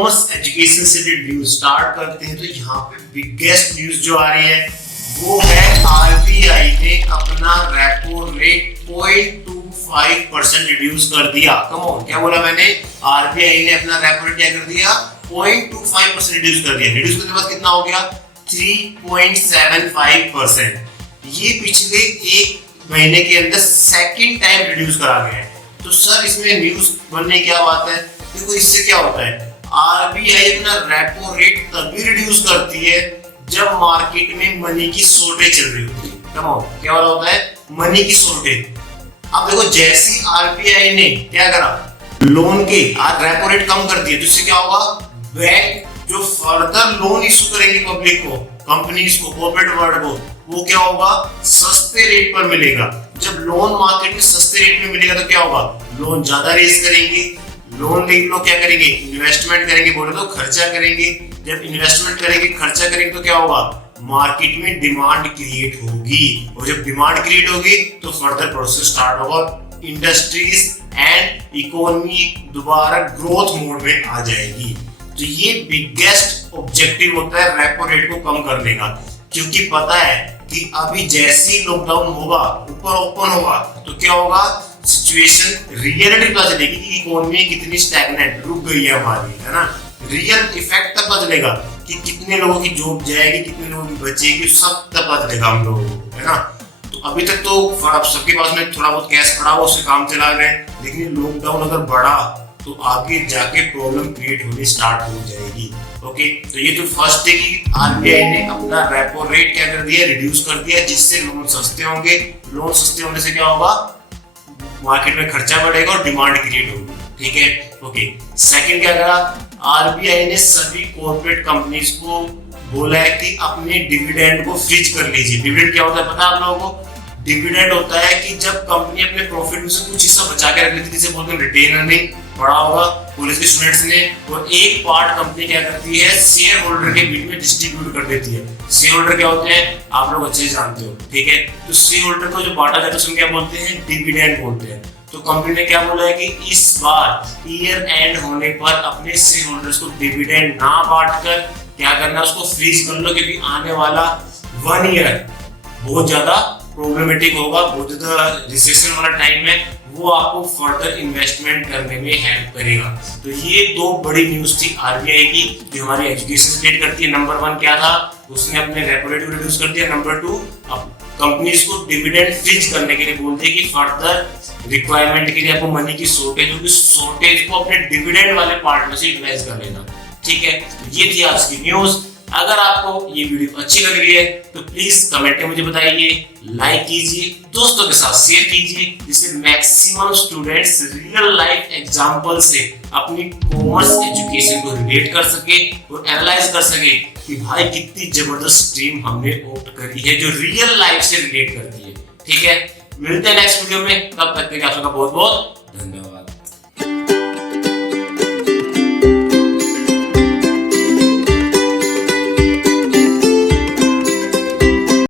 Commerce education से review start करते हैं। तो यहाँ पे बिगेस्ट न्यूज जो आ रही है वो है आरबीआई ने अपना रेपो रेट 0.25% रिड्यूस कर दिया। कम ऑन, क्या बोला मैंने? आरबीआई ने अपना रेपो रेट क्या कर दिया? 0.25% रिड्यूस कर दिया। रिड्यूस करने के बाद कितना हो गया? 3.75%। ये पिछले एक महीने के अंदर सेकंड टाइम रिड्यूस करा गया है। तो सर इसमें न्यूज बनने की क्या बात है? देखो इससे क्या होता है, आरबीआई अपना रेपो रेट तभी रिड्यूस करती है जब मार्केट में मनी की शॉर्टेज चल रही होती है। क्या वाला होता है? मनी की शॉर्टेज। अब देखो जैसी आरबीआई ने क्या करा, लोन के रेपो रेट कम कर दिया, जिससे क्या होगा, बैंक जो फर्दर लोन इशू करेंगे पब्लिक को, कंपनीज को, कॉर्पोरेट वर्ल्ड को, वो क्या होगा, सस्ते रेट पर मिलेगा। जब लोन मार्केट में सस्ते रेट में मिलेगा तो क्या होगा, लोन ज्यादा रेज करेंगे। लोन लेके लोग क्या करेंगे, इन्वेस्टमेंट करेंगे, बोले तो खर्चा करेंगे। जब इन्वेस्टमेंट करेंगे, खर्चा करेंगे तो क्या होगा, मार्केट में डिमांड क्रिएट होगी। और जब डिमांड क्रिएट होगी तो फर्दर प्रोसेस स्टार्ट होगा, इंडस्ट्रीज एंड इकोनॉमी दोबारा ग्रोथ मोड में आ जाएगी। तो ये बिगेस्ट ऑब्जेक्टिव होता है रेपो रेट को कम करने का, क्योंकि पता है कि अभी जैसे ही लॉकडाउन होगा, ऊपर ओपन होगा, तो क्या होगा, सिचुएशन रियलिटी पता चलेगी कि इकोनॉमी कितनी स्टैग्नेंट रुक गई है हमारी, है ना। रियल इफेक्ट तब पता चलेगा कि कितने लोगों की जॉब जाएगी, कितने लोगों की बचेगी, सब तब पता चलेगा हम लोगों को, है ना। तो अभी तक तो सबके पास में थोड़ा बहुत कैश पड़ा हुआ, उससे काम चला रहे हैं, लेकिन लॉकडाउन अगर बढ़ा तो आगे जाके प्रॉब्लम क्रिएट होनी स्टार्ट हो जाएगी। ओके, तो ये तो फर्स्ट है कि आरबीआई ने अपना रेपो रेट क्या कर दिया, रिड्यूस कर दिया, जिससे लोन सस्ते होंगे। लोन सस्ते होने से क्या होगा, मार्केट में खर्चा बढ़ेगा और डिमांड क्रिएट होगी। ठीक है, ओके। सेकंड क्या करा, आरबीआई ने सभी कॉर्पोरेट कंपनीज को बोला है कि अपने डिविडेंड को फ्रीज कर लीजिए। डिविडेंड क्या होता है पता है आप लोगों को? डिविडेंड होता है कि जब कंपनी अपने प्रॉफिट में से कुछ हिस्सा बचा के रख लेती है, जिसे बोलते हैं रिटेन अर्निंग, पढ़ा होगा कॉलेज के स्टूडेंट्स ने, और एक पार्ट कंपनी क्या करती है, शेयर होल्डर के बीच में डिस्ट्रीब्यूट कर देती है। शेयर होल्डर क्या होते हैं आप लोग अच्छे से जानते हो, ठीक है। तो शेयर होल्डर को जो बांटा जाता है उसमें क्या बोलते हैं, डिविडेंड बोलते हैं। तो कंपनी ने क्या बोला है कि इस बार ईयर एंड होने पर अपने शेयर होल्डर्स को डिविडेंड ना बांटकर क्या करना, उसको फ्रीज कर लो, क्योंकि आने वाला 1 ईयर बहुत ज्यादा प्रॉब्लमेटिक होगा, बहुत ज्यादा रिसेशन वाला टाइम है, वो आपको फर्दर इन्वेस्टमेंट करने में हेल्प करेगा। तो ये दो बड़ी न्यूज थी आरबीआई की, जो हमारी एजुकेशन से रिलेट करती है। नंबर 1 क्या था, उसने अपने रेपो रेट को रिड्यूस कर दिया। नंबर 2, कंपनीज को डिविडेंड फ्रीज करने के लिए बोलते हैं कि फर्दर रिक्वायरमेंट के लिए आपको मनी की शॉर्टेज होगी, शॉर्टेज को अपने डिविडेंड वाले पार्ट में से यूटिलाइज कर लेना। ठीक है, ये थी आज की न्यूज। अगर आपको ये वीडियो अच्छी लग रही है तो प्लीज कमेंट में मुझे बताइए, लाइक कीजिए, दोस्तों के साथ शेयर कीजिए, जिससे maximum students real life example से अपनी कॉमर्स एजुकेशन को रिलेट कर सके और एनालाइज कर सके कि भाई कितनी जबरदस्त स्ट्रीम हमने ऑप्ट करी है जो रियल लाइफ से रिलेट करती है। ठीक है, मिलते हैं नेक्स्ट वीडियो में, तब तक के लिए आप सबका बहुत बहुत धन्यवाद।